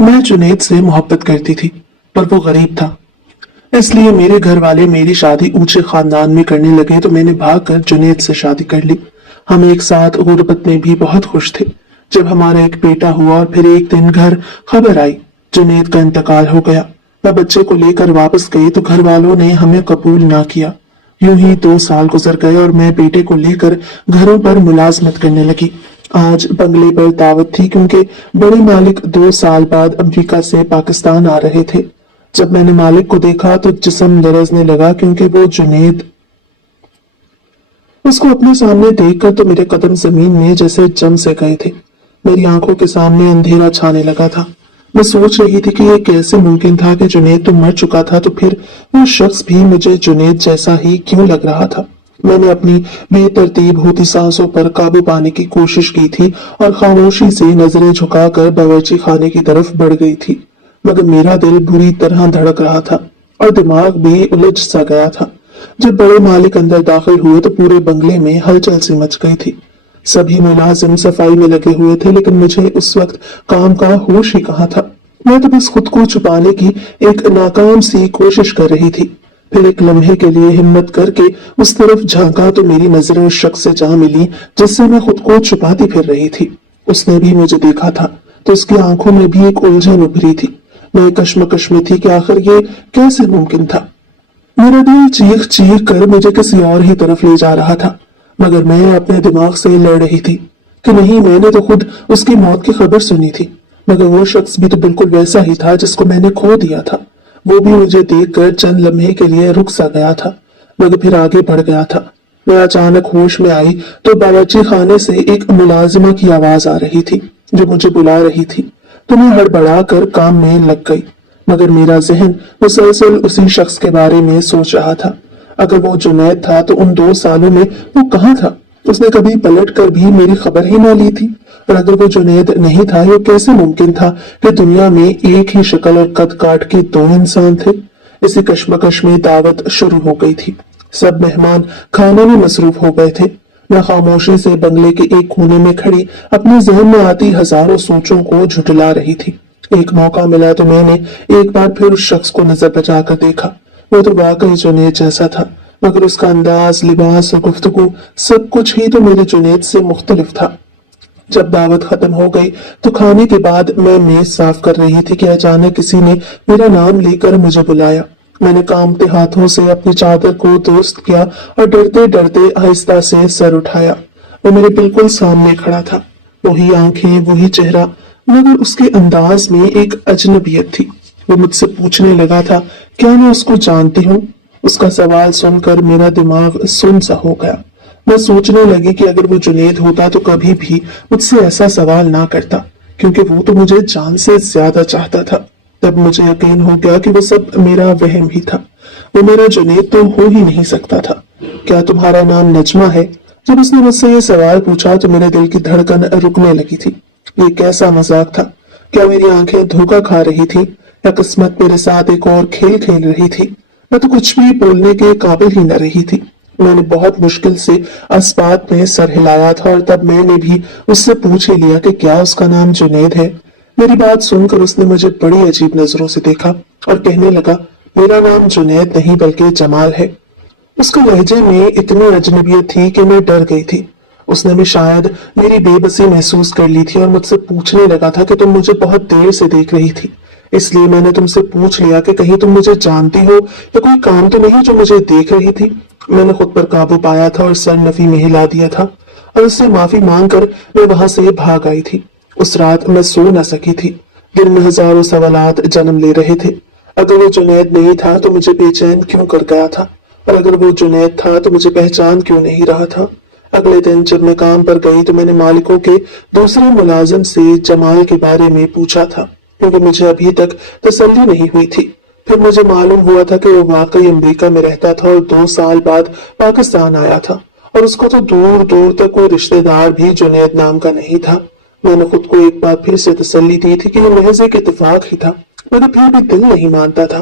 मैं जुनैद से मोहब्बत करती थी, पर वो गरीब था। इसलिए मेरे घर वाले मेरी शादी ऊंचे खानदान में करने लगे तो मैंने भागकर जुनैद से शादी कर ली। हम एक साथ गुर्बत में भी बहुत खुश थे। जब हमारा एक बेटा हुआ और फिर एक दिन घर खबर आई जुनैद का इंतकाल हो गया। मैं बच्चे को लेकर वापस गई तो घर वालों ने हमें कबूल ना किया। यूं ही 2 साल गुजर गए और मैं बेटे को लेकर घरों पर मुलाजमत करने लगी। आज बंगले पर दावत थी क्योंकि बड़े मालिक 2 साल बाद अमेरिका से पाकिस्तान आ रहे थे। जब मैंने मालिक को देखा तो जिस्म लरजने लगा क्योंकि वो जुनैद। उसको अपने सामने देखकर तो मेरे कदम जमीन में जैसे जम से गए थे। मेरी आंखों के सामने अंधेरा छाने लगा था। मैं सोच रही थी कि ये कैसे मुमकिन था कि जुनैद तो मर चुका था तो फिर वो शख्स भी मुझे जुनैद जैसा ही क्यों लग रहा था। मैंने अपनी बेतरतीब होती सांसों पर काबू पाने की कोशिश की थी और खामोशी से नजरें झुकाकर बावर्ची खाने की तरफ बढ़ गई थी, मगर मेरा दिल बुरी तरह धड़क रहा था और दिमाग भी उलझ सा गया था। जब बड़े मालिक अंदर दाखिल हुए तो पूरे बंगले में हलचल सी मच गई थी। सभी मुलाजिम सफाई में लगे हुए थे, लेकिन मुझे उस वक्त काम का होश ही कहाँ था। मैं तो बस खुद को छुपाने की एक नाकाम सी कोशिश कर रही थी। फिर एक लम्हे के लिए हिम्मत करके उस तरफ झांका तो मेरी नजरें उस शख्स से जा मिली जिससे मैं खुद को छुपाती फिर रही थी। उसने भी मुझे देखा था तो उसकी आंखों में भी एक उलझन उभरी थी। मैं कश्मकश में थी कि आखिर ये कैसे मुमकिन था। मेरा दिल चीख चीख कर मुझे किसी और ही तरफ ले जा रहा था, मगर मैं अपने दिमाग से लड़ रही थी कि नहीं, मैंने तो खुद उसकी मौत की खबर सुनी थी, मगर वो शख्स भी तो बिल्कुल वैसा ही था जिसको मैंने खो दिया था। वो भी मुझे देखकर चंद लम्हे के लिए रुक सा गया था, मगर फिर आगे बढ़ गया था। मैं अचानक होश में आई तो बावर्ची खाने से एक मुलाजिमा की आवाज आ रही थी जो मुझे बुला रही थी। तो मैं हड़बड़ा कर काम में लग गई, मगर मेरा जहन मुसलसल उसी शख्स के बारे में सोच रहा था। अगर वो जुनैद था तो उन 2 सालों में वो कहाँ था? उसने कभी पलट कर भी मेरी खबर ही ना ली थी। और अगर वो जुनैद नहीं था, ये कैसे मुमकिन था कि दुनिया में एक ही शक्ल और कद काट के 2 इंसान थे? इसी कश्मकश में दावत शुरू हो गई थी। सब मेहमान खाने में मसरूफ हो गए थे। मैं खामोशी से बंगले के एक कोने में खड़ी अपने जहन में आती हजारों सोचों को झुठला रही थी। एक मौका मिला तो मैंने एक बार फिर उस शख्स को नजर बचाकर देखा। वो तो वाकई जुनैद जैसा था, मगर उसका अंदाज, लिबास और गुफ्तगू सब कुछ ही तो मेरे जुनैद से मुख्तलिफ था। जब दावत खत्म हो गई तो खाने के बाद मैं मेज साफ कर रही थी कि अचानक किसी ने मेरा नाम लेकर मुझे बुलाया। मैंने कांपते हाथों से अपनी चादर को दुरुस्त किया और डरते डरते आहिस्ता से सर उठाया। वो मेरे बिल्कुल सामने खड़ा था, वही आंखें, वही चेहरा, मगर उसके अंदाज में एक अजनबियत थी। वो मुझसे पूछने लगा था, क्या मैं उसको जानती हूँ? उसका सवाल सुनकर मेरा दिमाग सुन सा हो गया। मैं सोचने लगी कि अगर वो जुनैद होता तो कभी भी मुझसे ऐसा सवाल ना करता, क्योंकि वो तो मुझे जान से ज्यादा चाहता था। तब मुझे यकीन हो गया कि वो सब मेरा वहम ही था। वो मेरा जुनैद तो हो ही नहीं सकता था। क्या तुम्हारा नाम नजमा है? जब उसने मुझसे ये सवाल पूछा तो मेरे दिल की धड़कन रुकने लगी थी। ये कैसा मजाक था? क्या मेरी आंखें धोखा खा रही थी या किस्मत मेरे साथ एक और खेल खेल रही थी? मैं तो कुछ भी बोलने के काबिल ही न रही थी। मैंने बहुत मुश्किल से अस्पात में सर हिलाया था और तब मैंने भी उससे पूछ ही लिया कि क्या उसका नाम जुनैद है। मेरी बात सुनकर उसने मुझे बड़ी अजीब नजरों से देखा और कहने लगा, मेरा नाम जुनैद नहीं बल्कि जमाल है। उसके लहजे में इतनी अजनबियत थी कि मैं डर गई थी। उसने भी शायद मेरी बेबसी महसूस कर ली थी और मुझसे पूछने लगा था कि तुम मुझे बहुत देर से देख रही थी, इसलिए मैंने तुमसे पूछ लिया कि कहीं तुम मुझे जानती हो या कोई काम तो नहीं जो मुझे देख रही थी। मैंने खुद पर काबू पाया था और सर नफी में हिला दिया था और उससे माफी मांगकर मैं वहां से भाग आई थी। उस रात मैं सो न सकी थी। दिल में हजारों सवालात जन्म ले रहे थे। अगर वो जुनैद नहीं था तो मुझे बेचैन क्यों कर गया था, और अगर वो जुनैद था तो मुझे पहचान क्यों नहीं रहा था। अगले दिन जब मैं काम पर गई तो मैंने मालिकों के दूसरे मुलाजिम से जमाल के बारे में पूछा था, क्योंकि मुझे अभी तक तसल्ली नहीं हुई थी। फिर मुझे मालूम हुआ था कि वो वाकई अमेरिका में रहता था और 2 साल बाद पाकिस्तान आया था, और उसको तो दूर दूर तक कोई रिश्तेदार भी जुनैद नाम का नहीं था। मैंने खुद को एक बार फिर से तसल्ली दी थी कि ये महज एक इत्तेफाक ही था, मगर फिर भी दिल नहीं मानता था।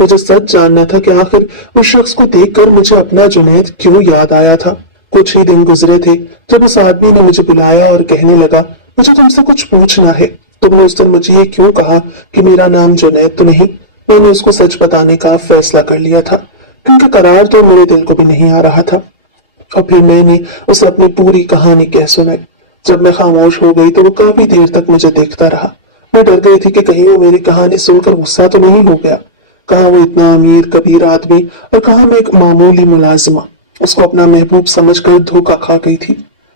मुझे सच जानना था कि आखिर उस शख्स को देखकर मुझे अपना जुनैद क्यों याद आया था। कुछ ही दिन गुजरे थे जब उस आदमी ने मुझे बुलाया और कहने लगा, मुझे तुमसे कुछ पूछना है। तुमने उस दिन मुझे ये क्यों कहा कि मेरा नाम जुनैद तो नहीं? मैंने उसको सच बताने का फैसला कर लिया था, क्योंकि करार तो मेरे दिल को भी नहीं आ रहा था। और फिर मैंने उसे अपनी पूरी कहानी कह सुनाई। जब मैं खामोश हो गई तो वो काफी देर तक मुझे देखता रहा। मैं डर गई थी कि कहीं वो मेरी कहानी सुनकर गुस्सा तो नहीं हो गया। कहाँ वो इतना अमीर कबीर आदमी और कहाँ मैं एक मामूली मुलाजिमा उसको अपना महबूब समझकर धोखा खा गई थी।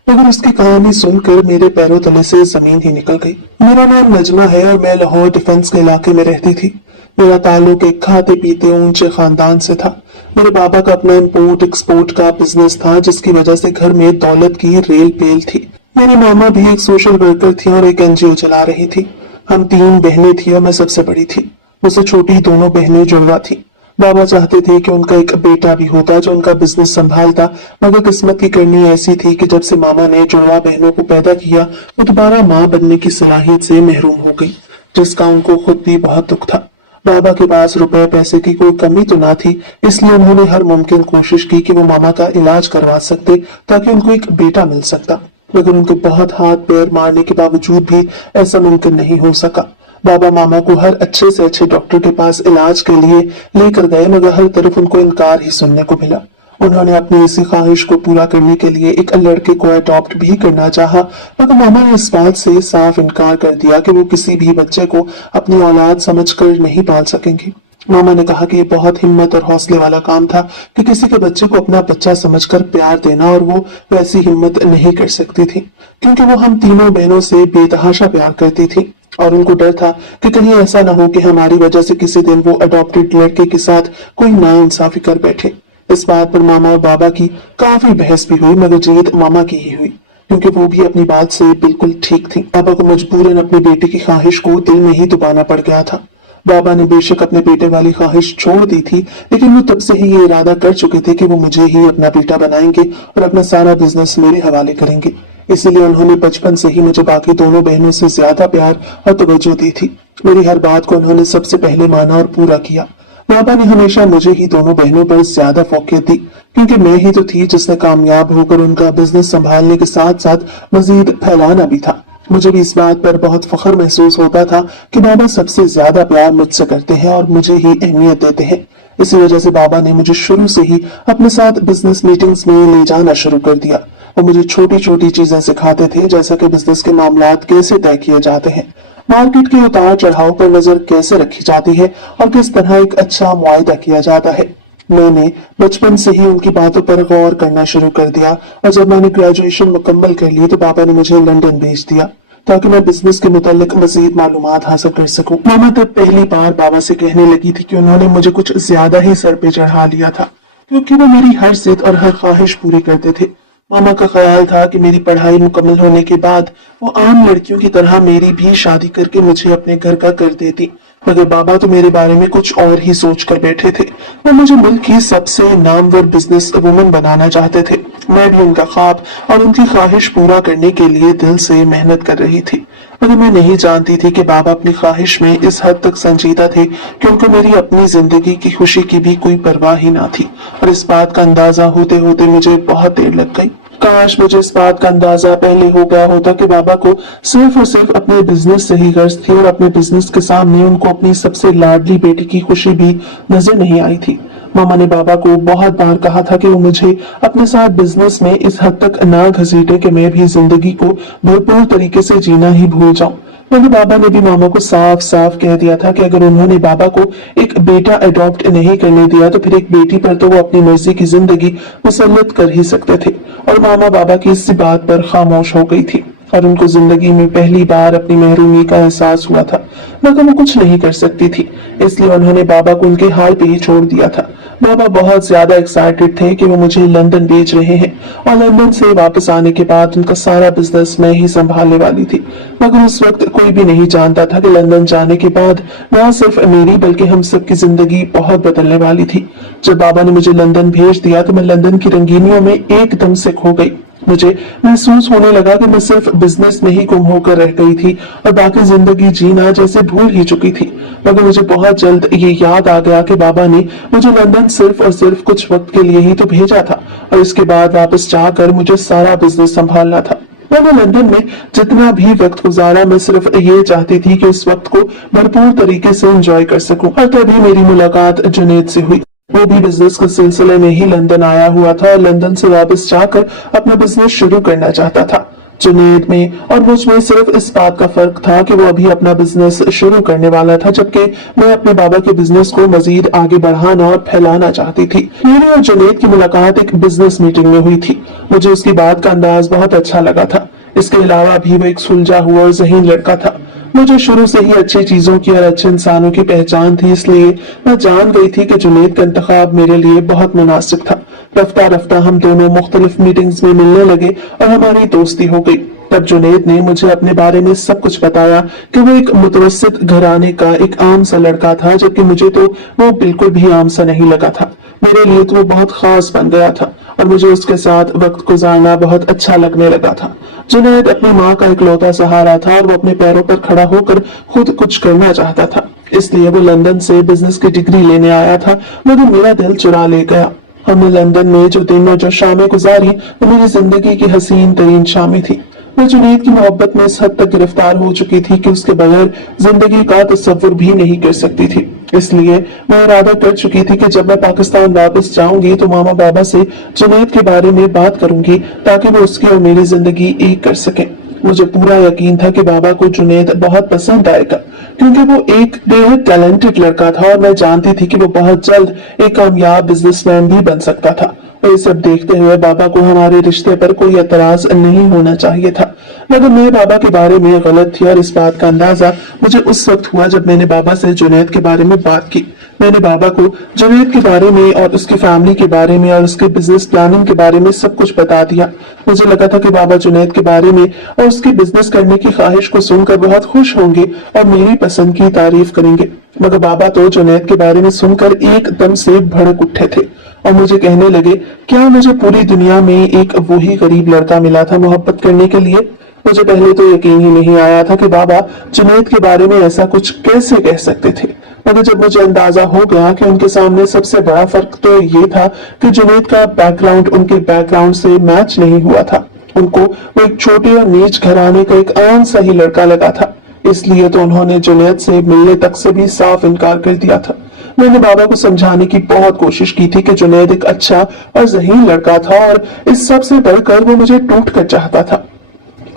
मगर उसकी कहानी सुनकर मेरे पैरों तले से जमीन ही निकल गई। मेरा नाम नजमा है और मैं लाहौर डिफेंस के इलाके में रहती थी। मेरा ताल्लुक एक खाते पीते ऊंचे खानदान से था। मेरे बाबा का अपना इंपोर्ट एक्सपोर्ट का बिजनेस था, जिसकी वजह से घर में दौलत की रेल पेल थी। मेरी मामा भी एक सोशल वर्कर थी और एक एनजीओ चला रही थी। हम 3 बहनें थी और मैं सबसे बड़ी थी। मुझसे छोटी 2 बहनें जुड़वा थी। बाबा चाहते थे कि उनका एक बेटा भी होता जो उनका बिजनेस संभालता, मगर किस्मत की करनी ऐसी थी कि जब से मामा ने जुड़वा बहनों को पैदा किया वो दोबारा माँ बनने की सलाहियत से महरूम हो गई, जिसका उनको खुद भी बहुत दुख था। बाबा के पास रुपए पैसे की कोई कमी तो ना थी, इसलिए उन्होंने हर मुमकिन कोशिश की कि वो मामा का इलाज करवा सकते ताकि उनको एक बेटा मिल सकता, मगर उनके बहुत हाथ पैर मारने के बावजूद भी ऐसा मुमकिन नहीं हो सका। बाबा मामा को हर अच्छे से अच्छे डॉक्टर के पास इलाज के लिए लेकर गए, मगर हर तरफ उनको इनकार ही सुनने को मिला। उन्होंने अपनी इसी ख्वाहिश को पूरा करने के लिए एक लड़के को अडॉप्ट भी करना चाहा, मगर मामा ने इस बात से साफ इनकार कर दिया कि वो किसी भी बच्चे को अपनी औलाद समझकर नहीं पाल सकेंगे। मामा ने कहा कि ये बहुत हिम्मत और हौसले वाला काम था कि किसी के बच्चे को अपना बच्चा समझकर प्यार देना, और वो वैसी हिम्मत नहीं कर सकती थी, क्योंकि वो हम तीनों बहनों से बेतहाशा प्यार करती थी और उनको डर था कि कहीं ऐसा ना हो कि हमारी वजह से किसी दिन वो अडॉप्टेड लड़के के साथ कोई नाइंसाफी कर बैठे। इस बात पर मामा और बाबा की काफी बहस भी हुई, मगर जीत मामा की ही हुई, क्योंकि वो भी अपनी बात से बिल्कुल ठीक थी। बाबा को मजबूरन अपनी बेटे की ख्वाहिश को दिल में ही दबाना पड़ गया था। बाबा ने बेशक अपने बेटे वाली ख्वाहिश छोड़ दी थी, लेकिन वो तब से ही ये इरादा कर चुके थे कि वो मुझे ही अपना बेटा बनाएंगे और अपना सारा बिजनेस मेरे हवाले करेंगे। इसीलिए उन्होंने बचपन से ही मुझे बाकी दोनों बहनों से ज्यादा प्यार और तवज्जो दी थी। मेरी हर बात को उन्होंने सबसे पहले माना और पूरा किया। बाबा ने हमेशा मुझे ही दोनों बहनों पर ज्यादा फोकियत दी, क्योंकि मैं ही तो थी जिसने कामयाब होकर उनका बिजनेस संभालने के साथ साथ मजीद फैलाना भी था। मुझे भी इस बात पर बहुत फख्र महसूस होता था कि बाबा सबसे ज्यादा प्यार मुझसे करते हैं और मुझे ही अहमियत देते हैं। इसी वजह से बाबा ने मुझे शुरू से ही अपने साथ बिजनेस मीटिंग्स में ले जाना शुरू कर दिया। वो मुझे छोटी छोटी चीजें सिखाते थे, जैसा कि बिजनेस के मामलात कैसे तय किए जाते हैं, मार्केट के उतार चढ़ाव पर नजर कैसे रखी जाती है और किस तरह एक अच्छा मुआयदा किया जाता है। मैंने बचपन से ही उनकी बातों पर गौर करना शुरू कर दिया, और जब मैंने ग्रेजुएशन मुकम्मल कर ली तो पापा ने मुझे लंदन भेज दिया ताकि मैं बिजनेस के मुतालिक मजीद मालूमात हासिल कर सकूं। मामा तब पहली बार बाबा से कहने लगी थी कि उन्होंने मुझे कुछ ज्यादा ही सर पे चढ़ा लिया था, क्योंकि वो मेरी हर जिद और हर ख्वाहिश पूरी करते थे। मामा का ख्याल था कि मेरी पढ़ाई मुकम्मल होने के बाद वो आम लड़कियों की तरह मेरी भी शादी करके मुझे अपने घर का कर देती, मगर बाबा तो मेरे बारे में कुछ और ही सोच कर बैठे थे। वो मुझे मुल्क की सबसे नामवर बिजनेस वुमन बनाना चाहते थे। मैं भी उनका ख्वाब और उनकी ख्वाहिश पूरा करने के लिए दिल से मेहनत कर रही थी, मगर मैं नहीं जानती थी कि बाबा अपनी ख्वाहिश में इस हद तक संजीदा थे कि उनको मेरी अपनी जिंदगी की खुशी की भी कोई परवाह ही ना थी। और इस बात का अंदाजा होते होते मुझे बहुत देर लग गई। काश मुझे इस बात का अंदाजा पहले हो गया होता कि बाबा को सिर्फ और सिर्फ अपने बिजनेस से ही गर्ज थी और अपने बिजनेस के सामने उनको अपनी सबसे लाडली बेटी की खुशी भी नजर नहीं आई थी। मामा ने बाबा को बहुत बार कहा था कि वो मुझे अपने साथ बिजनेस में इस हद तक ना घसीटे कि मैं भी जिंदगी को भरपूर तरीके से जीना ही भूल जाऊं, मगर बाबा ने भी मामा को साफ साफ कह दिया था कि अगर उन्होंने बाबा को एक बेटा अडॉप्ट नहीं करने दिया तो फिर एक बेटी पर तो वो अपनी मर्जी की जिंदगी मुसल्लत कर ही सकते थे। और मामा बाबा की इस बात पर खामोश हो गई थी और उनको जिंदगी में पहली बार अपनी महरूमी का एहसास हुआ था, मगर वो कुछ नहीं कर सकती थी, इसलिए उन्होंने बाबा को उनके हाल पे ही छोड़ दिया था। बाबा बहुत ज्यादा एक्साइटेड थे कि वो मुझे लंदन भेज रहे हैं और लंदन से वापस आने के बाद उनका सारा बिजनेस मैं ही संभालने वाली थी, मगर उस वक्त कोई भी नहीं जानता था कि लंदन जाने के बाद न सिर्फ मेरी बल्कि हम सब की जिंदगी बहुत बदलने वाली थी। जब बाबा ने मुझे लंदन भेज दिया तो मैं लंदन की रंगीनियों में एकदम से खो गई। मुझे महसूस होने लगा कि मैं सिर्फ बिजनेस में ही गुम होकर रह गई थी और बाकी जिंदगी जीना जैसे भूल ही चुकी थी। मगर मुझे बहुत जल्द ये याद आ गया कि बाबा ने मुझे लंदन सिर्फ और सिर्फ कुछ वक्त के लिए ही तो भेजा था और इसके बाद वापस जाकर मुझे सारा बिजनेस संभालना था। मैंने लंदन में जितना भी वक्त गुजारा, मैं सिर्फ ये चाहती थी कि उस वक्त को भरपूर तरीके से एंजॉय कर सकूं। और तभी मेरी मुलाकात जुनैद से हुई। वो भी बिजनेस के सिलसिले में ही लंदन आया हुआ था और लंदन से वापस जाकर अपना बिजनेस शुरू करना चाहता था। जुनैद में और मुझ में सिर्फ इस बात का फर्क था कि वो अभी अपना बिजनेस शुरू करने वाला था, जबकि मैं अपने बाबा के बिजनेस को मजीद आगे बढ़ाना और फैलाना चाहती थी। मेरी और जुनैद की मुलाकात एक बिजनेस मीटिंग में हुई थी। मुझे उसकी बात का अंदाज बहुत अच्छा लगा था। इसके अलावा भी वो एक सुलझा हुआ और ज़हीन लड़का था। मुझे शुरू से ही अच्छी चीजों की और अच्छे इंसानों की पहचान थी, इसलिए मैं जान गई थी कि जुनैद का इंतखाब मेरे लिए बहुत मुनासिब था। रफ्ता रफ्ता हम दोनों मुख्तलिफ मीटिंग्स में मिलने लगे और हमारी दोस्ती हो गई। तब जुनैद ने मुझे अपने बारे में सब कुछ बताया कि वो एक मुतवस्सित घराने का एक आम सा लड़का था, जबकि मुझे तो वो बिल्कुल भी आम सा नहीं लगा था। मेरे लिए तो वो बहुत खास बन गया था और मुझे उसके साथ वक्त गुजारना बहुत अच्छा लगने लगा था। जुनैद अपनी माँ का इकलौता सहारा था और वो अपने पैरों पर खड़ा होकर खुद कुछ करना चाहता था, इसलिए वो लंदन से बिजनेस की डिग्री लेने आया था, मगर मेरा दिल चुरा ले गया। हमने लंदन में जो दिन और जो शामें गुजारी वो मेरी जिंदगी की हसीन तरीन शामें थी। मैं जुनैद की मोहब्बत में इस हद तक गिरफ्तार हो चुकी थी कि उसके बगैर जिंदगी का तस्वुर भी नहीं कर सकती थी। इसलिए मैं इरादा कर चुकी थी कि जब मैं पाकिस्तान वापस जाऊंगी तो मामा बाबा से जुनैद के बारे में बात करूंगी, ताकि वो उसकी और मेरी जिंदगी एक कर सके। मुझे पूरा यकीन था कि बाबा को जुनैद बहुत पसंद आएगा, क्योंकि वो एक बेहद टैलेंटेड लड़का था और मैं जानती थी कि वो बहुत जल्द एक कामयाब बिजनेसमैन भी बन सकता था। और ये सब देखते हुए बाबा को हमारे रिश्ते पर कोई एतराज नहीं होना चाहिए था, मगर मैं बाबा के बारे में गलत थी और इस बात का अंदाजा मुझे उस वक्त हुआ जब मैंने बाबा से जुनैद के बारे में बात की। मैंने बाबा को जुनैद के बारे में और उसकी फैमिली के बारे में और उसके बिजनेस प्लानिंग के बारे में सब कुछ बता दिया। मुझे लगा था कि बाबा जुनैद के बारे में और उसकी बिजनेस करने की ख्वाहिश को सुनकर बहुत खुश होंगे और मेरी पसंद की तारीफ करेंगे, मगर बाबा तो जुनैद के बारे में सुनकर एकदम से भड़क उठे थे और मुझे कहने लगे, क्या मुझे पूरी दुनिया में एक वही गरीब लड़का मिला था मोहब्बत करने के लिए? मुझे पहले तो यकीन ही नहीं आया था कि बाबा जुनैद के बारे में ऐसा कुछ कैसे कह सकते थे, मगर जब मुझे अंदाजा हो गया कि उनके सामने सबसे बड़ा फर्क तो ये था कि जुनैद का बैकग्राउंड उनके बैकग्राउंड से मैच नहीं हुआ था। उनको वो एक छोटे और नीच घराने का एक आम सा ही लड़का लगा था, इसलिए तो उन्होंने जुनैद से मिलने तक से भी साफ इनकार कर दिया था। मैंने बाबा को समझाने की बहुत कोशिश की थी कि जुनैद एक अच्छा और ज़हीन लड़का था और इस सब से बढ़कर वो मुझे टूट कर चाहता था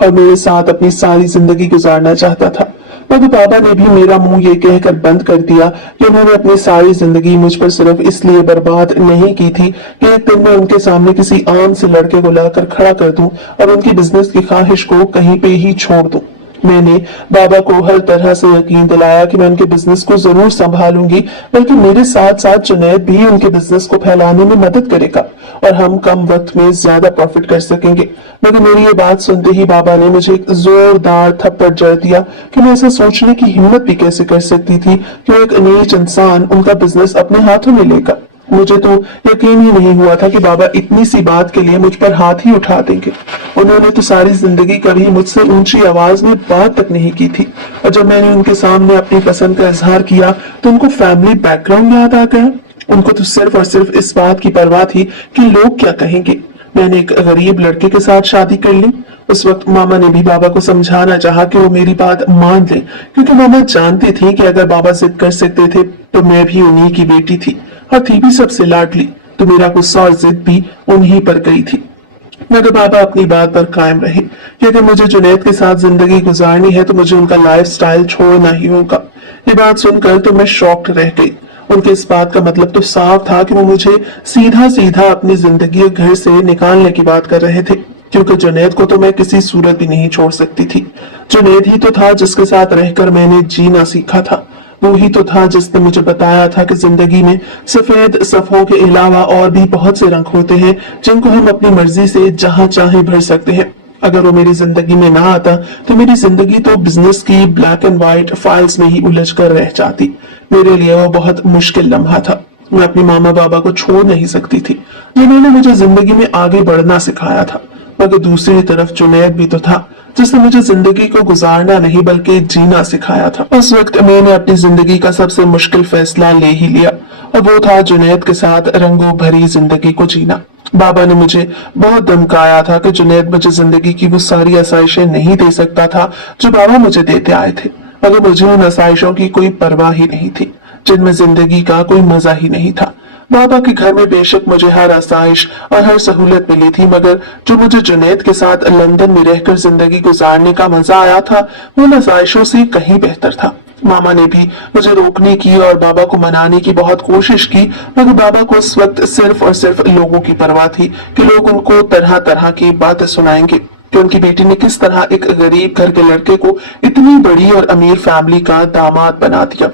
और मेरे साथ अपनी सारी जिंदगी गुजारना चाहता था, मगर बाबा ने भी मेरा मुंह ये कहकर बंद कर दिया कि उन्होंने अपनी सारी जिंदगी मुझ पर सिर्फ इसलिए बर्बाद नहीं की थी कि एक दिन मैं उनके सामने किसी आम से लड़के को लाकर खड़ा कर दूं और उनकी बिजनेस की ख्वाहिश को कहीं पे ही छोड़ दूं। मैंने बाबा को हर तरह से यकीन दिलाया कि मैं उनके बिजनेस को जरूर संभालूंगी, बल्कि मेरे साथ साथ जुनैद भी उनके बिजनेस को फैलाने में मदद करेगा और हम कम वक्त में ज्यादा प्रॉफिट कर सकेंगे। मगर मेरी ये बात सुनते ही बाबा ने मुझे एक जोरदार थप्पड़ जड़ दिया कि मैं ऐसा सोचने की हिम्मत भी कैसे कर सकती थी कि एक नीच इंसान उनका बिजनेस अपने हाथों में लेगा। मुझे तो यकीन ही नहीं हुआ था कि बाबा इतनी सी बात के लिए मुझ पर हाथ ही उठा देंगे। उन्होंने तो सारी जिंदगी कभी मुझसे ऊंची आवाज में बात तक नहीं की थी, और जब मैंने उनके सामने अपनी पसंद का इजहार किया तो उनको फैमिली बैकग्राउंड याद आ गया। उनको तो सिर्फ और सिर्फ इस बात की परवाह थी कि लोग क्या कहेंगे। मैंने एक गरीब लड़के के साथ शादी कर ली। उस वक्त मामा ने भी बाबा को समझाना चाहा कि वो मेरी बात मान ले, क्योंकि मामा जानती थी कि अगर बाबा जिद कर सकते थे तो मैं भी उन्हीं की बेटी थी और थी भी सबसे लाडली, तो मेरा गुस्सा और जिद भी उन्हीं पर गई थी। मगर बाबा अपनी बात पर कायम रहे कि अगर मुझे जुनैद के साथ जिंदगी गुजारनी है तो मुझे उनका लाइफस्टाइल छोड़ना ही होगा। ये बात सुनकर तो मैं शॉक्ड रह गई। उनके इस बात का मतलब तो साफ था कि वो मुझे सीधा सीधा अपनी जिंदगी और घर से निकालने की बात कर रहे थे, क्योंकि जुनैद को तो मैं किसी सूरत भी नहीं छोड़ सकती थी। जुनैद ही तो था जिसके साथ रहकर मैंने जीना सीखा था। वो ही तो था जिसने मुझे बताया था कि जिंदगी में सफेद सफों के अलावा और भी बहुत से रंग होते हैं जिनको हम अपनी मर्जी से जहां चाहे भर सकते हैं। अगर वो मेरी जिंदगी में ना आता तो मेरी जिंदगी तो बिजनेस की ब्लैक एंड व्हाइट फाइल्स में ही उलझ कर रह जाती। मेरे लिए वो बहुत मुश्किल लम्हा था। मैं अपने मामा बाबा को छोड़ नहीं सकती थी, जिन्होंने मुझे जिंदगी में आगे बढ़ना सिखाया था, मगर दूसरी तरफ जुनैद भी तो था जिसने मुझे जिंदगी को गुजारना नहीं बल्कि जीना सिखाया था। उस वक्त मैंने अपनी जिंदगी का सबसे मुश्किल फैसला ले ही लिया, और वो था जुनैद के साथ रंगों भरी जिंदगी को जीना। बाबा ने मुझे बहुत धमकाया था कि जुनैद मुझे जिंदगी की वो सारी आसाइशें नहीं दे सकता था जो बाबा मुझे देते आए थे, मगर मुझे उन आसाइशों की कोई परवाह ही नहीं थी जिनमें जिंदगी का कोई मजा ही नहीं था। बाबा के घर में बेशक मुझे हर आसाइश और हर सहूलत मिली थी, मगर जो मुझे जुनैद के साथ लंदन में रहकर जिंदगी गुजारने का मजा आया था वो उन आसाइशों से कहीं बेहतर था। मामा ने भी मुझे रोकने की और बाबा को मनाने की बहुत कोशिश की, मगर बाबा को उस वक्त सिर्फ और सिर्फ लोगों की परवाह थी कि लोग उनको तरह तरह की बातें सुनाएंगे कि उनकी बेटी ने किस तरह एक गरीब घर के लड़के को इतनी बड़ी और अमीर फैमिली का दामाद बना दिया।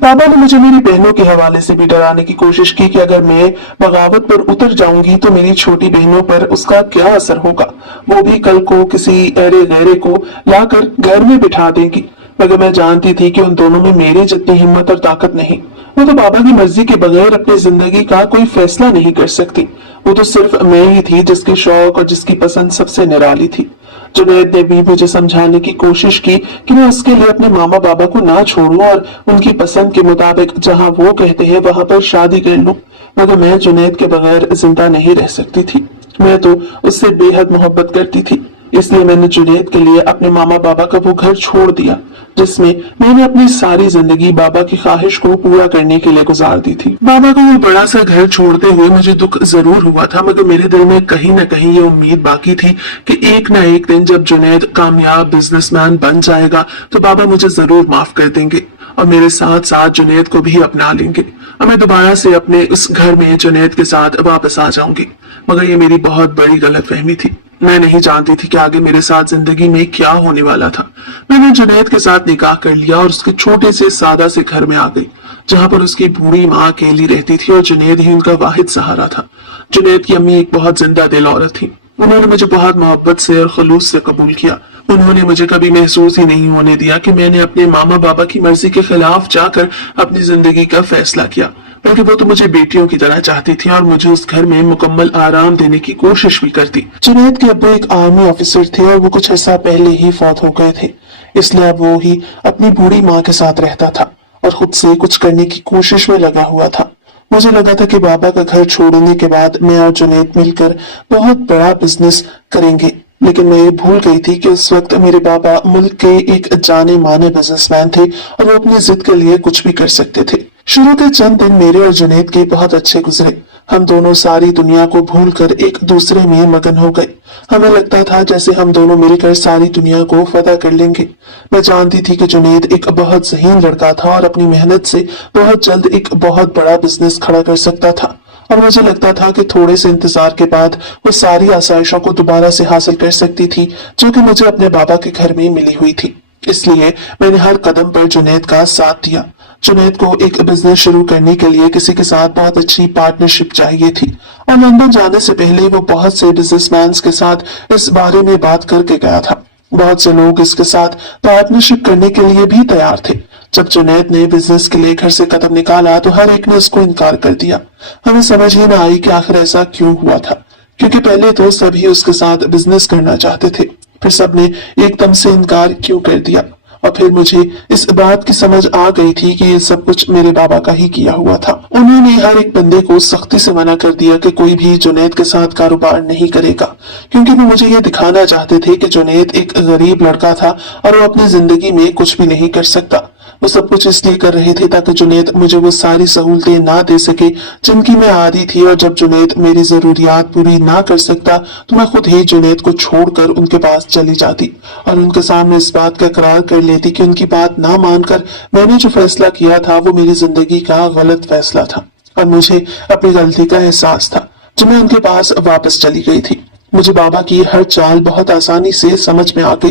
बाबा ने मुझे मेरी बहनों के हवाले से भी डराने की कोशिश की कि अगर मैं बगावत पर उतर जाऊंगी तो मेरी छोटी बहनों पर उसका क्या असर होगा, वो भी कल को किसी ऐरे गहरे को लाकर घर में बिठा देंगी। मगर मैं जानती थी कि उन दोनों में मेरी जितनी हिम्मत और ताकत नहीं। वो तो बाबा की मर्जी के बगैर अपनी जिंदगी का कोई फैसला नहीं कर सकती। वो तो सिर्फ मैं ही थी जिसके शौक और जिसकी पसंद सबसे निराली थी। जुनैद ने भी मुझे समझाने की कोशिश की कि मैं उसके लिए अपने मामा बाबा को ना छोड़ूं और उनकी पसंद के मुताबिक जहां वो कहते हैं वहां पर शादी कर लूं, मगर मैं जुनैद के बगैर जिंदा नहीं रह सकती थी। मैं तो उससे बेहद मोहब्बत करती थी, इसलिए मैंने जुनैद के लिए अपने मामा बाबा का वो घर छोड़ दिया जिसमें मैंने अपनी सारी जिंदगी बाबा की ख्वाहिश को पूरा करने के लिए गुजार दी थी। बाबा को वो बड़ा सा घर छोड़ते हुए मुझे दुख जरूर हुआ था, मगर मेरे दिल में कहीं न कहीं ये उम्मीद बाकी थी कि एक न एक दिन जब जुनैद कामयाब बिजनेसमैन बन जाएगा तो बाबा मुझे जरूर माफ कर देंगे और मेरे साथ साथ जुनैद को भी अपना लेंगे और मैं दोबारा से अपने उस घर में जुनैद के साथ वापस आ जाऊंगी। मगर ये मेरी बहुत बड़ी गलतफहमी थी। मैं नहीं जानती थी कि आगे मेरे साथ जिंदगी में क्या होने वाला था। मैंने जुनैद के साथ निकाह कर लिया और उसके छोटे से सादा से घर में आ गई जहां पर उसकी बूढ़ी माँ अकेली रहती थी और जुनैद ही उनका वाहिद सहारा था। जुनैद की अम्मी एक बहुत जिंदा दिल औरत थी। उन्होंने मुझे बहुत मोहब्बत से और खलूस से कबूल किया। उन्होंने मुझे कभी महसूस ही नहीं होने दिया कि मैंने अपने मामा बाबा की मर्जी के खिलाफ जाकर अपनी जिंदगी का फैसला किया, बल्कि वो तो मुझे बेटियों की तरह चाहती थी और मुझे उस घर में मुकम्मल आराम देने की कोशिश भी करती। जुनैद के अब्बू एक आर्मी ऑफिसर थे और वो कुछ अर्सा पहले ही फौत हो गए थे, इसलिए अब वो ही अपनी बूढ़ी माँ के साथ रहता था और खुद से कुछ करने की कोशिश में लगा हुआ था। मुझे लगा था कि बाबा का घर छोड़ने के बाद मैं और जुनैद मिलकर बहुत बड़ा बिजनेस करेंगे, लेकिन मैं ये भूल गई थी कि उस वक्त मेरे बाबा मुल्क के एक जाने माने बिजनेसमैन थे और वो अपनी जिद के लिए कुछ भी कर सकते थे। शुरू के चंद दिन मेरे और जुनैद के बहुत अच्छे गुजरे। हम दोनों सारी दुनिया को भूलकर एक दूसरे में मगन हो गए। हमें लगता था जैसे हम दोनों मिलकर सारी दुनिया को फतह कर लेंगे। मैं जानती थी कि जुनैद एक बहुत ज़हीन लड़का था और अपनी मेहनत से बहुत जल्द एक बहुत बड़ा बिजनेस खड़ा कर सकता था, और मुझे लगता था कि थोड़े से इंतजार के बाद वो सारी आसाइशों को दोबारा से हासिल कर सकती थी जो कि मुझे अपने बाबा के घर में मिली हुई थी। इसलिए मैंने हर कदम पर जुनैद का साथ दिया। जुनैद को एक बिजनेस शुरू करने के लिए किसी के साथ बहुत अच्छी पार्टनरशिप चाहिए थी और लंदन जाने से पहले वो बहुत से बिजनेसमैन के साथ इस बारे में बात करके गया था। बहुत से लोग इसके साथ पार्टनरशिप करने के लिए भी तैयार थे। जब जुनैद ने बिजनेस के लिए घर से कदम निकाला तो हर एक ने उसको इनकार कर दिया। हमें समझ ही न आई कि आखिर ऐसा क्यों हुआ था, क्योंकि पहले तो सभी उसके साथ बिजनेस करना चाहते थे, फिर सबने एकदम से इनकार क्यों कर दिया। और फिर मुझे इस बात की समझ आ गई थी कि ये सब कुछ मेरे बाबा का ही किया हुआ था। उन्होंने हर एक बंदे को सख्ती से मना कर दिया कि कोई भी जुनैद के साथ कारोबार नहीं करेगा, क्योंकि वो मुझे ये दिखाना चाहते थे कि जुनैद एक गरीब लड़का था और वो अपनी जिंदगी में कुछ भी नहीं कर सकता। वो सब कुछ इसलिए कर रहे थे ताकि जुनैद मुझे वो सारी सहूलतें ना दे सके जिनकी मैं आदी थी, और जब जुनैद मेरी जरूरियात पूरी ना कर सकता तो मैं खुद ही जुनैद को छोड़कर उनके पास चली जाती और उनके सामने इस बात का इकरार कर लेती कि उनकी बात ना मानकर मैंने जो फैसला किया था वो मेरी जिंदगी का गलत फैसला था और मुझे अपनी गलती का एहसास था। जब मैं उनके पास वापस चली गई थी, मुझे बाबा की हर चाल बहुत आसानी से समझ में आ गई,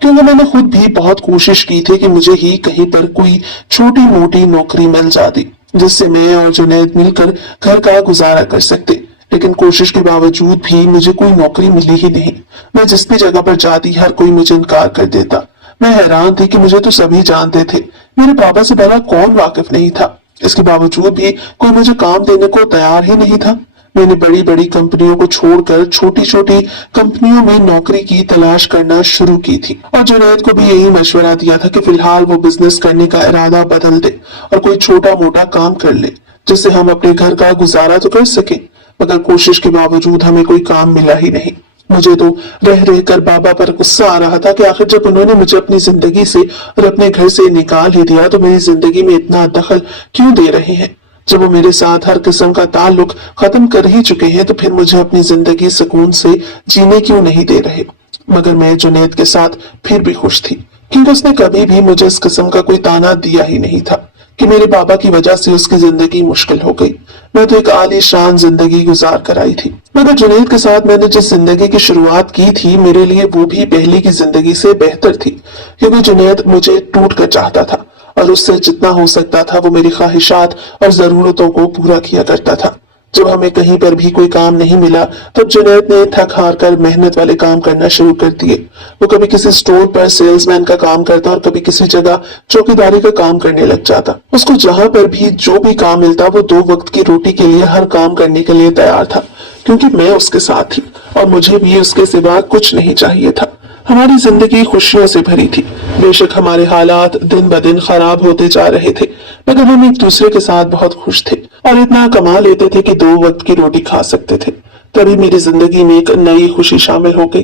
क्योंकि मैंने खुद भी बहुत कोशिश की थी कि मुझे ही कहीं पर कोई छोटी मोटी नौकरी मिल जाती जिससे मैं और जुनैद मिलकर घर का गुजारा कर सकते। लेकिन कोशिश के बावजूद भी मुझे कोई नौकरी मिली ही नहीं। मैं जिस भी जगह पर जाती हर कोई मुझे इनकार कर देता। मैं हैरान थी कि मुझे तो सभी जानते थे, मेरे बाबा से भला कौन वाकिफ नहीं था। इसके बावजूद भी कोई मुझे काम देने को तैयार ही नहीं था। मैंने बड़ी बड़ी कंपनियों को छोड़कर छोटी छोटी कंपनियों में नौकरी की तलाश करना शुरू की थी और जुनैद को भी यही मशवरा दिया था कि फिलहाल वो बिजनेस करने का इरादा बदल दे और कोई छोटा मोटा काम कर ले जिससे हम अपने घर का गुजारा तो कर सके। मगर कोशिश के बावजूद हमें कोई काम मिला ही नहीं। मुझे तो रह रह कर बाबा पर गुस्सा आ रहा था कि आखिर जब उन्होंने मुझे अपनी जिंदगी से और अपने घर से निकाल ही दिया तो मेरी जिंदगी में इतना दखल क्यों दे रहे हैं। जब वो मेरे साथ हर किस्म का ताल्लुक खत्म कर ही चुके हैं तो फिर मुझे अपनी जिंदगी सुकून से जीने क्यों नहीं दे रहे। मगर मैं जुनैद के साथ फिर भी खुश थी, क्योंकि उसने कभी भी मुझे इस किस्म का कोई ताना दिया ही नहीं था कि मेरे बाबा की वजह से उसकी जिंदगी मुश्किल हो गई। मैं तो एक आलीशान जिंदगी गुजार कर आई थी। मगर जुनैद के साथ मैंने जिस जिंदगी की शुरुआत की थी, मेरे लिए वो भी पहले की जिंदगी से बेहतर थी, क्योंकि जुनैद मुझे टूट कर चाहता था और उससे जितना हो सकता था वो मेरी ख्वाहिशात और जरूरतों को पूरा किया करता था। जब हमें कहीं पर भी कोई काम नहीं मिला तब जुनैद ने थक हार कर मेहनत वाले काम करना शुरू कर दिए। वो कभी किसी स्टोर पर सेल्समैन का काम करता और कभी किसी जगह चौकीदारी का काम करने लग जाता। उसको जहां पर भी जो भी काम मिलता वो 2 वक्त की रोटी के लिए हर काम करने के लिए तैयार था, क्योंकि मैं उसके साथ थी और मुझे भी उसके सिवा कुछ नहीं चाहिए था। हमारी जिंदगी खुशियों से भरी थी। बेशक हमारे हालात दिन ब दिन खराब होते जा रहे थे, मगर हम एक दूसरे के साथ बहुत खुश थे और इतना कमा लेते थे कि 2 वक्त की रोटी खा सकते थे। तभी मेरी जिंदगी में एक नई खुशी शामिल हो गई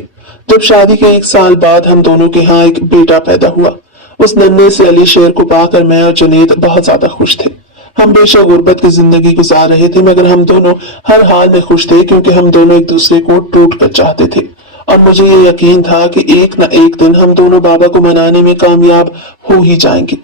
जब शादी के 1 साल बाद हम दोनों के यहाँ एक बेटा पैदा हुआ। उस नन्हे से अली शेर को पाकर मैं और जुनैद बहुत ज्यादा खुश थे। हम बेशक गुर्बत की जिंदगी गुजार रहे थे, मगर हम दोनों हर हाल में खुश थे, क्योंकि हम दोनों एक दूसरे को टूट कर चाहते थे और मुझे ये यकीन था कि एक न एक दिन हम दोनों बाबा को मनाने में कामयाब हो ही जाएंगे।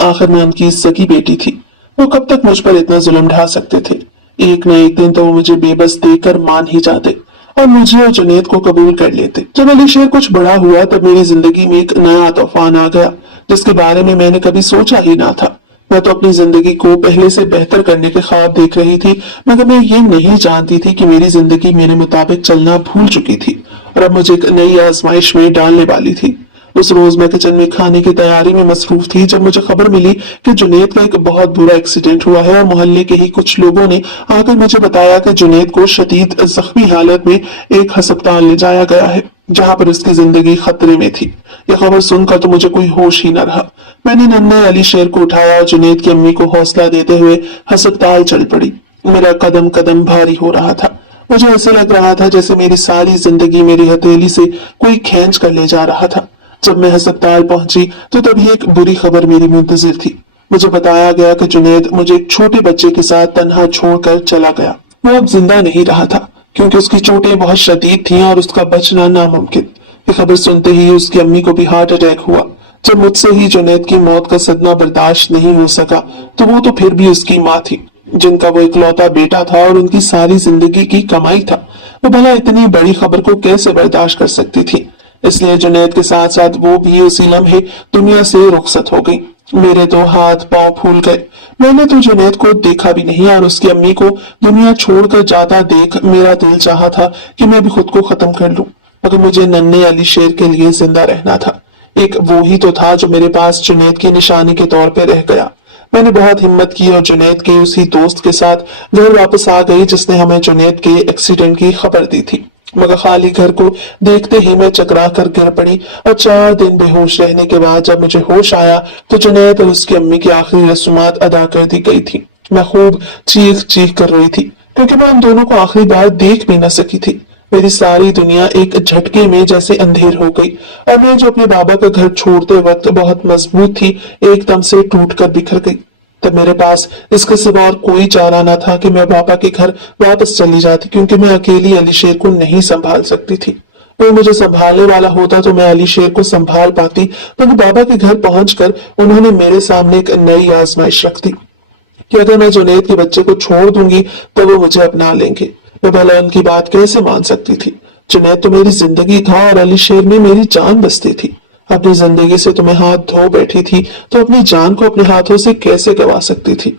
आखिर में उनकी सगी बेटी थी, वो कब तक मुझ पर इतना जुल्म ढा सकते थे। एक न एक दिन तो वो मुझे बेबस देकर मान ही जाते और मुझे और जुनैद को कबूल कर लेते। जब अली शेर कुछ बड़ा हुआ तब मेरी जिंदगी में एक नया तूफान आ गया जिसके बारे में मैंने कभी सोचा ही ना था। मैं तो अपनी जिंदगी को पहले से बेहतर करने के ख्वाब देख रही थी, मगर मैं ये नहीं जानती थी कि मेरी जिंदगी मेरे मुताबिक चलना भूल चुकी थी और अब मुझे एक नई आजमाइश में डालने वाली थी। उस रोज मैं किचन में खाने की तैयारी में मसरूफ थी जब मुझे खबर मिली कि जुनैद का एक बहुत बुरा एक्सीडेंट हुआ है और मोहल्ले के ही कुछ लोगों ने आकर मुझे बताया कि जुनैद को शदीद जख्मी हालत में एक अस्पताल ले जाया गया है, जहां पर उसकी जिंदगी खतरे में थी। यह खबर सुनकर तो मुझे कोई होश ही न रहा। मैंने नन्हे अली शेर को उठाया और जुनैद की अम्मी को हौसला देते हुए अस्पताल चल पड़ी। मेरा कदम कदम भारी हो रहा था। मुझे ऐसे लग रहा था जैसे मेरी सारी जिंदगी मेरी हथेली से कोई खींच कर ले जा रहा था। जब मैं अस्पताल पहुंची तो तभी एक बुरी खबर मेरी मुंतजिर थी। मुझे बताया गया कि जुनैद मुझे एक छोटे बच्चे के साथ तन्हा छोड़कर चला गया। वो अब जिंदा नहीं रहा था, क्योंकि उसकी चोटें बहुत शदीद थीं और उसका बचना नामुमकिन। ये खबर सुनते ही उसकी अम्मी को भी हार्ट अटैक हुआ। जब मुझसे ही जुनैद की मौत का सदमा बर्दाश्त नहीं हो सका तो वो तो फिर भी उसकी माँ थी, जिनका वो इकलौता बेटा था और उनकी सारी जिंदगी की कमाई था। वो भला इतनी बड़ी खबर को कैसे बर्दाश्त कर सकती थी। इसलिए जुनैद के साथ साथ वो भी उसी लम्हे दुनिया से रुखसत हो गई। मेरे तो हाथ पांव फूल गए। मैंने तो जुनैद को देखा भी नहीं और उसकी अम्मी को दुनिया छोड़कर जाता देख मेरा दिल चाहा था कि मैं भी खुद को खत्म कर लूं, मगर मुझे नन्हे अली शेर के लिए जिंदा रहना था। एक वो ही तो था जो मेरे पास जुनैद की निशानी के तौर पे रह गया। मैंने बहुत हिम्मत की और जुनैद के उसी दोस्त के साथ घर वापस आ गई जिसने हमें जुनैद के एक्सीडेंट की खबर दी थी। मगर खाली घर को देखते ही मैं चकरा कर गिर पड़ी और 4 दिन बेहोश रहने के बाद जब मुझे होश आया तो जुनैद और उसकी अम्मी की आखिरी रस्मात अदा कर दी गई थी। मैं खूब चीख चीख कर रही थी, क्योंकि मैं उन दोनों को आखिरी बार देख भी न सकी थी। मेरी सारी दुनिया एक झटके में जैसे अंधेर हो गई और मैं जो अपने बाबा का घर छोड़ते वक्त बहुत मजबूत थी, एकदम से टूट कर बिखर गई। तब मेरे पास इसके सिवा और कोई चारा न था कि मैं बाबा के घर वापस चली जाती, क्योंकि मैं अकेली अली शेर को नहीं संभाल सकती थी। कोई मुझे संभालने वाला होता तो मैं अली शेर को संभाल पाती, मगर बाबा के घर पहुंचकर उन्होंने मेरे सामने एक नई आजमाइश रख दी कि अगर मैं जुनैद के बच्चे को छोड़ दूंगी तो वो मुझे अपना लेंगे। मैं भला उनकी बात कैसे मान सकती थी। जुनैद तो मेरी जिंदगी था और अली शेर में मेरी जान बसती थी। अपनी जिंदगी से तुम्हें हाथ धो बैठी थी तो अपनी जान को अपने हाथों से कैसे गवा सकती थी।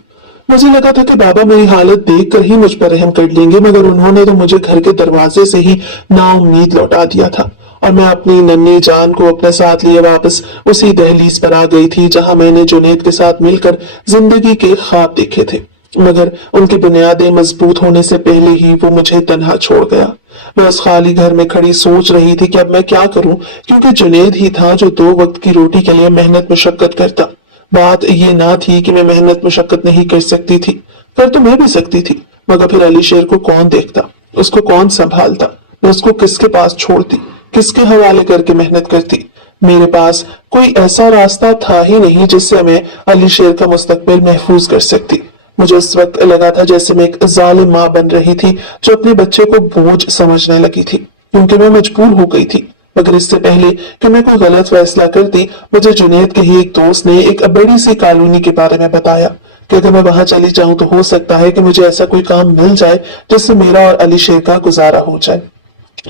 मुझे लगा था कि बाबा मेरी हालत देखकर ही मुझ पर रहम कर लेंगे, मगर उन्होंने तो मुझे घर के दरवाजे से ही नाउम्मीद लौटा दिया था और मैं अपनी नन्ही जान को अपने साथ लिए वापस उसी दहलीज पर आ गई थी जहां मैंने जुनैद के साथ मिलकर जिंदगी के ख्वाब देखे थे, मगर उनकी बुनियादें मजबूत होने से पहले ही वो मुझे तन्हा छोड़ गया। मैं उस खाली घर में खड़ी सोच रही थी कि अब मैं क्या करूं, क्योंकि जुनैद ही था जो 2 वक्त की रोटी के लिए मेहनत मशक्कत करता। बात ये ना थी कि मैं मेहनत मशक्कत नहीं कर सकती थी, कर तो मैं भी सकती थी, मगर फिर अली शेर को कौन देखता, उसको कौन संभालता, मैं उसको किसके पास छोड़ती, किसके हवाले करके मेहनत करती। मेरे पास कोई ऐसा रास्ता था ही नहीं जिससे मैं अली शेर का मुस्तकबिल महफूज कर सकती। मुझे उस वक्त लगा था जैसे मैं एक जालिम माँ बन रही थी जो अपने बच्चे को बोझ समझने लगी थी, क्योंकि मैं मजबूर हो गई थी। मगर इससे पहले कि मैं कोई गलत फैसला करती, मुझे जुनैद के ही एक दोस्त ने एक बड़ी सी कॉलोनी के बारे में बताया कि अगर मैं वहां चली जाऊं तो हो सकता है कि मुझे ऐसा कोई काम मिल जाए जिससे मेरा और अली शेर का गुजारा हो जाए।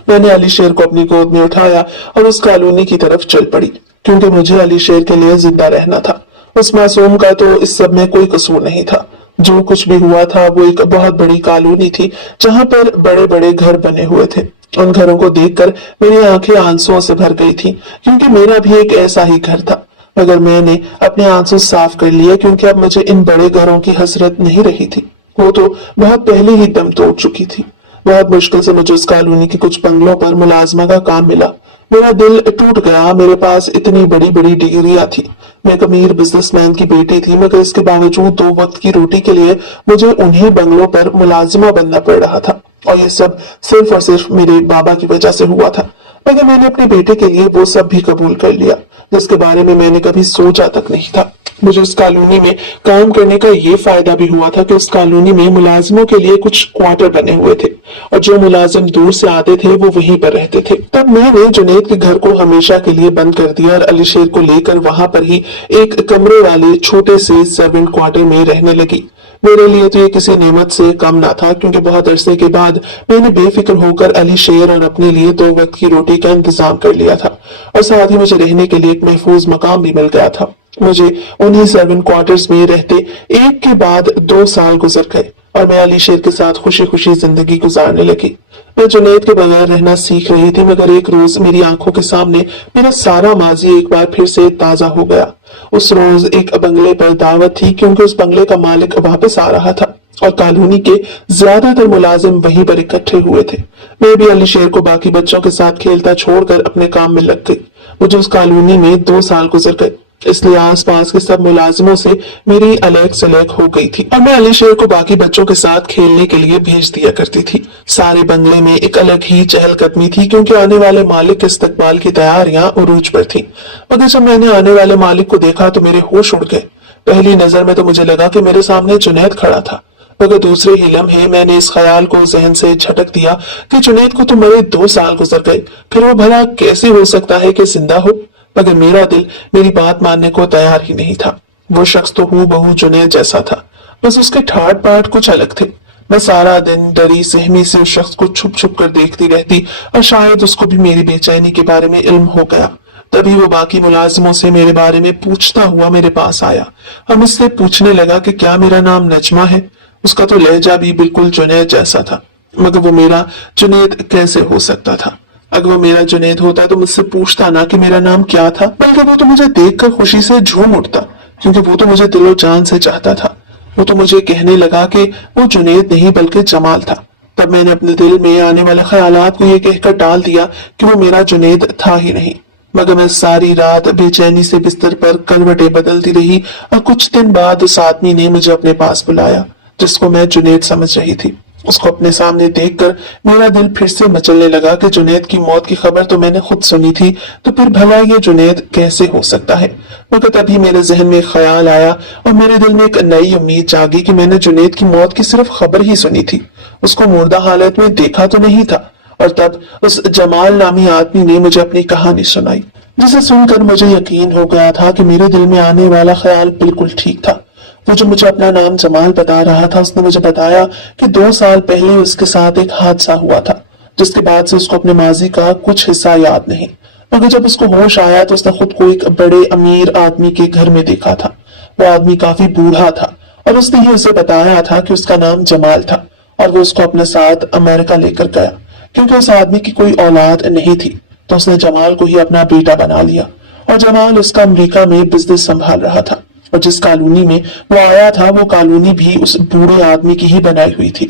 मैंने अली शेर को अपनी गोद में उठाया और उस कॉलोनी की तरफ चल पड़ी, क्योंकि मुझे अली शेर के लिए जिंदा रहना था। उस मासूम का तो इस सब में कोई कसूर नहीं था। जो कुछ भी हुआ था वो एक बहुत बड़ी कॉलोनी थी जहां पर बड़े बड़े घर बने हुए थे। उन घरों को देखकर मेरी आंखें आंसुओं से भर गई थी, क्योंकि मेरा भी एक ऐसा ही घर था। मगर मैंने अपने आंसू साफ कर लिए, क्योंकि अब मुझे इन बड़े घरों की हसरत नहीं रही थी। वो तो बहुत पहले ही दम तोड़ चुकी थी। बहुत मुश्किल से मुझे उस कॉलोनी के कुछ बंगलों पर मुलाजमा का काम मिला। मेरा दिल टूट गया। मेरे पास इतनी बड़ी बड़ी डिग्रियां थी, मैं एक अमीर बिजनेसमैन की बेटी थी, मगर इसके बावजूद 2 वक्त की रोटी के लिए मुझे उन्हीं बंगलों पर मुलाजिमा बनना पड़ रहा था। और ये सब सिर्फ और सिर्फ मेरे बाबा की वजह से हुआ था। मगर मैंने अपने बेटे के लिए वो सब भी कबूल कर लिया जिसके बारे में मैंने कभी सोचा तक नहीं था। मुझे उस कॉलोनी में काम करने का ये फायदा भी हुआ था कि उस कॉलोनी में मुलाजिमों के लिए कुछ क्वार्टर बने हुए थे, और जो मुलाजिम दूर से आते थे वो वहीं पर रहते थे। तब मैंने जुनैद के घर को हमेशा के लिए बंद कर दिया और अली शेर को लेकर वहां पर ही एक कमरे वाले छोटे से सर्वेंट क्वार्टर में रहने लगी। मेरे लिए तो ये किसी नेमत से कम ना था, क्योंकि बहुत अरसे के बाद मैंने बेफिक्र होकर अली शेर और अपने लिए 2 वक्त की रोटी का इंतजाम कर लिया था, और साथ ही मुझे रहने के लिए एक महफूज मकाम भी मिल गया था। मुझे उन्हीं सर्वेंट क्वार्टर्स में रहते एक के बाद 2 साल गुजर गए, और मैं अली शेर के साथ खुशी खुशी जिंदगी गुजारने लगी। मैं जुनैद के बगैर रहना सीख रही थी, मगर एक रोज मेरी आंखों के सामने मेरा सारा माजी एक बार फिर से ताजा हो गया। उस रोज एक बंगले पर दावत थी, क्योंकि उस बंगले का मालिक वापस आ रहा था और कॉलोनी के ज्यादातर मुलाजिम वहीं पर इकट्ठे हुए थे। मैं भी अली शेर को बाकी बच्चों के साथ खेलता छोड़कर अपने काम में लग गई। मुझे उस कॉलोनी में 2 साल गुजर गए, इसलिए आसपास के सब मुलाजिमों से मेरी अलग सलग हो गई थी, और मैं अली शेर को बाकी बच्चों के साथ खेलने के लिए भेज दिया करती थी। सारे बंगले में एक अलग ही चहलकदमी थी, क्योंकि आने वाले मालिक के इस्तकबाल की तैयारियां उरूज पर थी। मगर जब मैंने आने वाले मालिक को देखा तो मेरे होश उड़ गए। पहली नजर में तो मुझे लगा कि मेरे सामने जुनैद खड़ा था, मगर दूसरे ही लम्हे मैंने इस ख्याल को जहन से झटक दिया कि जुनैद को तो मरे 2 साल गुजर गए, फिर वो भला कैसे हो सकता है कि जिंदा हो। मगर मेरा दिल मेरी बात मानने को तैयार ही नहीं था। वो शख्स तो हूबहू जुनैद जैसा था, बस उसके ठाट बाट कुछ अलग थे। मैं सारा दिन डरी सहमी से उस शख्स को छुप छुप कर देखती रहती, और शायद उसको भी मेरी बेचैनी के बारे में इल्म हो गया। तभी वो बाकी मुलाजिमों से मेरे बारे में पूछता हुआ मेरे पास आया और मुझसे पूछने लगा कि क्या मेरा नाम नजमा है। उसका तो लहजा भी बिल्कुल जुनैद जैसा था, मगर वो मेरा जुनैद कैसे हो सकता था। अगर वो मेरा जुनैद होता तो मुझसे पूछता ना कि मेरा नाम क्या था, बल्कि वो तो मुझे देखकर खुशी से झूम उठता, क्योंकि वो तो मुझे दिलो जान से चाहता था। वो तो मुझे कहने लगा कि वो जुनैद नहीं बल्कि जमाल था। तब मैंने अपने दिल में आने वाले ख्यालात को ये कहकर टाल दिया कि वो मेरा जुनैद था ही नहीं। मगर मैं सारी रात बेचैनी से बिस्तर पर करवटें बदलती रही, और कुछ दिन बाद उस आदमी ने मुझे अपने पास बुलाया जिसको मैं जुनैद समझ रही थी। उसको अपने सामने देखकर मेरा दिल फिर से मचलने लगा कि जुनैद की मौत की खबर तो मैंने खुद सुनी थी, तो फिर भला ये जुनैद कैसे हो सकता है। मगर तभी मेरे जहन में ख्याल आया और मेरे दिल में एक नई उम्मीद जागी कि मैंने जुनैद की मौत की सिर्फ खबर ही सुनी थी, उसको मुर्दा हालत में देखा तो नहीं था। और तब उस जमाल नामी आदमी ने मुझे अपनी कहानी सुनाई, जिसे सुनकर मुझे यकीन हो गया था कि मेरे दिल में आने वाला ख्याल बिल्कुल ठीक था। वो जो मुझे अपना नाम जमाल बता रहा था, उसने मुझे बताया कि 2 साल पहले उसके साथ एक हादसा हुआ था, जिसके बाद से उसको अपने माजी का कुछ हिस्सा याद नहीं। मगर जब उसको होश आया तो उसने खुद को एक बड़े अमीर आदमी के घर में देखा था। वो आदमी काफी बूढ़ा था, और उसने ही उसे बताया था कि उसका नाम जमाल था, और वो उसको अपने साथ अमेरिका लेकर गया। क्योंकि उस आदमी की कोई औलाद नहीं थी, तो उसने जमाल को ही अपना बेटा बना लिया, और जमाल उसका अमेरिका में बिजनेस संभाल रहा था। और जिस कॉलोनी में वो आया था, वो कॉलोनी भी उस बूढ़े आदमी की ही बनाई हुई थी।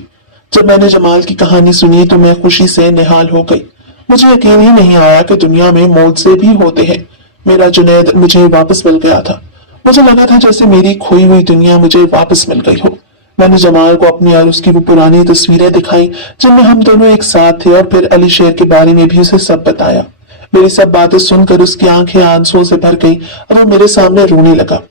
जब मैंने जमाल की कहानी सुनी तो मैं खुशी से निहाल हो गई। मुझे यकीन ही नहीं आया कि दुनिया में मौत भी होते हैं। मेरा जुनैद मुझे वापस मिल गया था। मुझे लगा था जैसे मेरी खोई हुई दुनिया मुझे वापस मिल गई हो। मैंने जमाल को अपनी और उसकी वो पुरानी तस्वीरें दिखाई जिनमें हम दोनों एक साथ थे, और फिर अली शेर के बारे में भी उसे सब बताया। मेरी सब बातें सुनकर उसकी आंखें आंसुओं से भर गईं और वो मेरे सामने रोने लगा।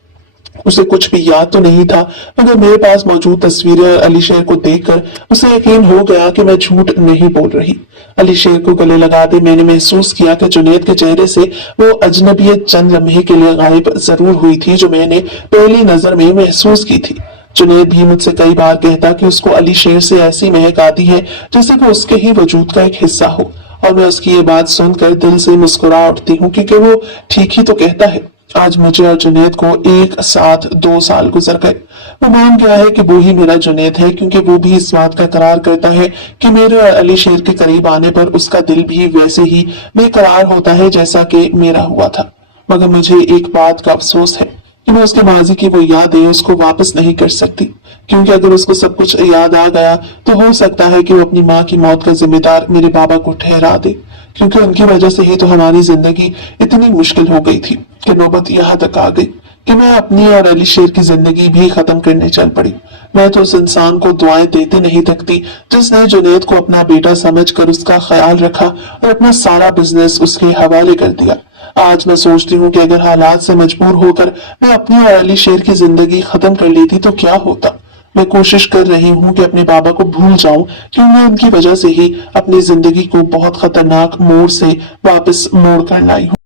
उसे कुछ भी याद तो नहीं था, मगर मेरे पास मौजूद तस्वीरें और अली शेर को देखकर उसे यकीन हो गया कि मैं झूठ नहीं बोल रही। अली शेर को गले लगाते मैंने महसूस किया कि जुनैद के चेहरे से वो अजनबियत चंद लम्हे के लिए गायब जरूर हुई थी जो मैंने पहली नजर में महसूस की थी। जुनैद भी मुझसे कई बार कहता कि उसको अली शेर से ऐसी महक आती है जैसे वो उसके ही वजूद का एक हिस्सा हो, और मैं उसकी ये बात सुनकर दिल से मुस्कुरा उठती हूँ क्योंकि वो ठीक ही तो कहता है। आज मुझे और जुनैद को एक साथ 2 साल गुजर गए। वो मान गया है कि वो ही मेरा जुनैद है, क्योंकि वो भी इस बात का करार करता है कि मेरे और अली शेर के करीब आने पर उसका दिल भी वैसे ही बेकरार होता है जैसा कि मेरा हुआ था। मगर मुझे एक बात का अफसोस है कि मैं उसके माजी की वो यादें उसको वापस नहीं कर सकती, क्योंकि अगर उसको सब कुछ याद आ गया तो हो सकता है कि वो अपनी माँ की मौत का जिम्मेदार मेरे बाबा को ठहरा दे, क्योंकि उनकी वजह से ही तो हमारी जिंदगी इतनी मुश्किल हो गई थी कि नौबत यहाँ तक आ गई कि मैं अपनी और अली शेर की जिंदगी भी खत्म करने चल पड़ी। मैं तो उस इंसान को दुआएं देते नहीं थकती जिसने जुनैद को अपना बेटा समझकर उसका ख्याल रखा और अपना सारा बिजनेस उसके हवाले कर दिया। आज मैं सोचती हूँ कि अगर हालात से मजबूर होकर मैं अपनी और अली शेर की जिंदगी खत्म कर लेती तो क्या होता। मैं कोशिश कर रही हूँ कि अपने बाबा को भूल जाऊं, क्योंकि मैं उनकी वजह से ही अपनी जिंदगी को बहुत खतरनाक मोड़ से वापस मोड़ कर लाई हूँ।